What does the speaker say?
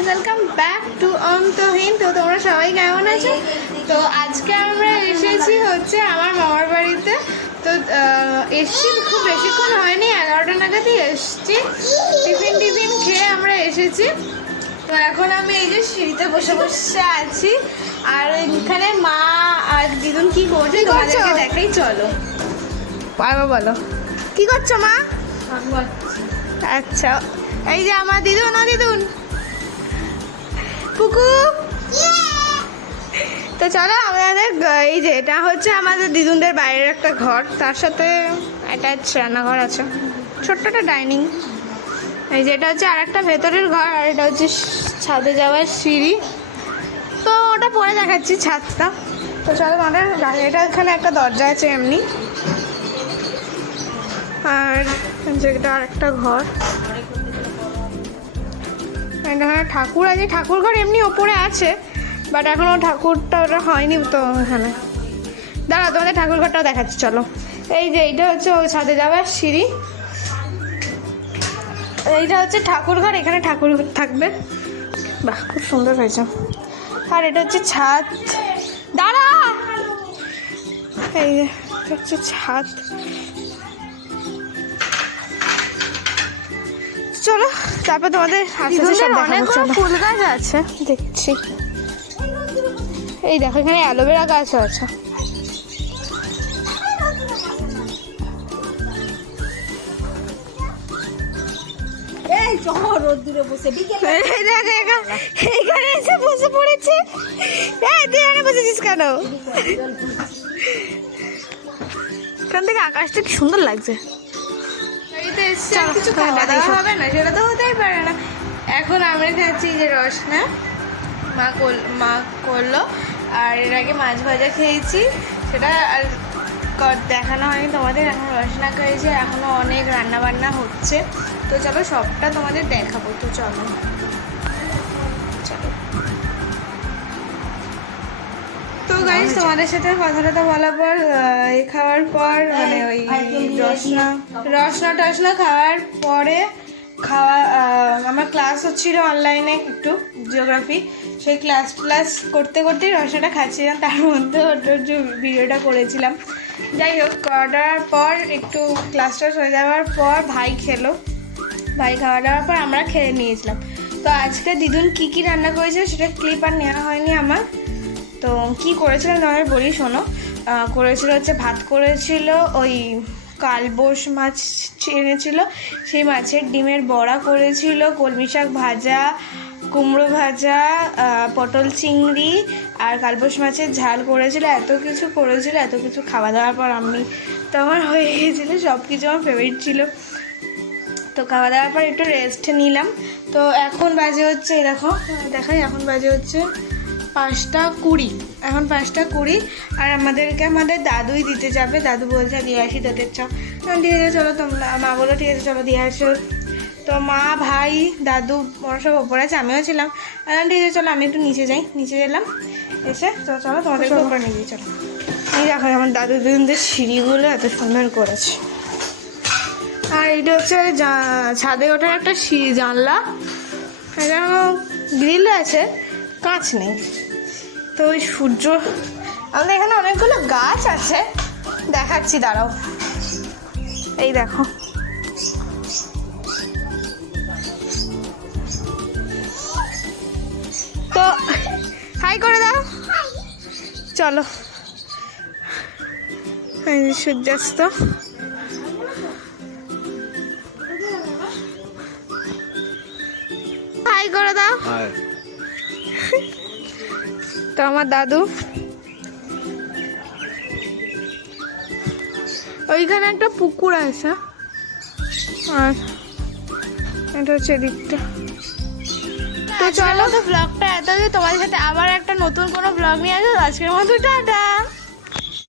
Guys, welcome back to অন্তহীন। তো তোমরা সবাই কেমন আছো? তো আজকে আমরা এসেছি হচ্ছে আমার মামার বাড়িতে। তো এসছি খুব বেশিক্ষণ হয়নি, 11টা নাগাদই এসছি। টিফিন খেয়ে আমরা এসেছি। তো এখন আমি এই যে সিঁড়িতে বসে বসে আছি, আর এখানে মা আর দিদুন কি করছে তোমাদেরকে দেখাই, চলো। বাবা বলো, কি করছো মা? আচ্ছা, এই যে আমার দিদুন পুকু। তো চলো আমাদের এই যে এটা হচ্ছে আমাদের দিদুনদের বাইরের একটা ঘর, তার সাথে অ্যাটাচ রান্নাঘর আছে, ছোট্ট একটা ডাইনিং। এই যে এটা হচ্ছে আর একটা ভেতরের ঘর, আর এটা হচ্ছে ছাদে যাওয়ার সিঁড়ি। তো ওটা পরে দেখাচ্ছি ছাদটা। তো চলো আমাদের এটা এখানে একটা দরজা আছে এমনি, আর যেটা আর একটা ঘর। এখানে ঠাকুর আছে, ঠাকুর ঘর এমনি ওপরে আছে, বাট এখনও ঠাকুরটা ওটা হয়নি। তো এখানে দাঁড়া তোমাদের ঠাকুর ঘরটাও দেখাচ্ছি, চলো। এই যে এইটা হচ্ছে ওই ছাদে যাওয়ার সিঁড়ি, এইটা হচ্ছে ঠাকুর ঘর, এখানে ঠাকুর থাকবে। বাহ, খুব সুন্দর হয়েছে। আর এটা হচ্ছে ছাদ, দাঁড়া, এই যে এটা হচ্ছে ছাদ। চলো তারপর তোমাদের অনেকগুলো ফুল গাছ আছে দেখছি। এই দেখো এখানে অ্যালোভেরা গাছও আছে। এইখানে এসে বসে পড়েছে। তুই এখানে বসেছিস কেন? এখান থেকে আকাশটা কি সুন্দর লাগছে। কিছু খাওয়া দাওয়া হবে না, সেটা তো হতেই পারে না। এখন আমরা খাচ্ছি যে রসনা, মা করলো, আর এর আগে মাছ ভাজা খেয়েছি, সেটা আর দেখানো হয়নি তোমাদের। এখন রসনা খেয়েছি, এখনও অনেক রান্না বান্না হচ্ছে। তো চলো সবটা তোমাদের দেখাবো। তো চলো তো গাইস, তোমাদের সাথে কথা বলার পর খাওয়ার পর মানে ওই রসনা খাওয়ার পরে আমার ক্লাস হচ্ছিল অনলাইনে একটু জিওগ্রাফি, সেই ক্লাস করতেই রসনাটা খাচ্ছিলাম, তার মধ্যে ওটার যে ভিডিওটা করেছিলাম। যাই হোক, করার পর একটু ক্লাস হয়ে যাওয়ার পর ভাই খাওয়া দাওয়ার পর আমরা খেয়ে নিয়েছিলাম। তো আজকে দিদুন কী রান্না করেছিল সেটা ক্লিপ আর নেওয়া হয়নি আমার। তো কী করেছিল তোমাদের বলি, শোনো। করেছিল হচ্ছে ভাত করেছিল, ওই কালবোস মাছ এনেছিল, সেই মাছের ডিমের বড়া করেছিল, কলমি শাক ভাজা, কুমড়ো ভাজা, পটল চিংড়ি, আর কালবোস মাছের ঝাল করেছিল। এত কিছু খাওয়া দাওয়ার পর তো আমার হয়ে গিয়েছিলো, সব কিছু আমার ফেভারিট ছিল। তো খাওয়া দাওয়ার পর একটু রেস্ট নিলাম। তো এখন বাজে হচ্ছে দেখাই, এখন বাজে হচ্ছে 5:20। এখন 5:20, আর আমাদের দাদুই দিতে যাবে। দাদু বলছে দিয়ে আসি তোদের, ঠিক আছে চলো। তোমরা মা বলো ঠিক আছে চলো দিয়ে আসো। তো মা, ভাই, দাদু ওরা সব ওপরে আছে, আমিও ছিলাম। ঠিক আছে চলো আমি একটু নিচে এলাম, এসে তো চলো তোমাদেরকে ওপরে নিয়ে যাই। চলো, এই দেখো আমার দাদু দিদিদের সিঁড়িগুলো এত সুন্দর করেছে। আর এটা হচ্ছে ছাদে ওঠার একটা জানলা, এটা গ্রিল আছে, কাঁচ নেই। তো ওই সূর্য, আমাদের এখানে অনেকগুলো গাছ আছে, দেখাচ্ছি দাঁড়াও। এই দেখো, তো হাই করে দাও। চলো, এই সূর্যাস্ত। হাই করে দাও। তো আমার দাদু ওইখানে একটা পুকুর আছে, আর এটা হচ্ছে এদিকটা। তো চলো, তো ব্লগটা এত, তোমাদের সাথে আবার একটা নতুন কোনো ব্লগ নিয়ে আসো। আজকের মতো টাটা।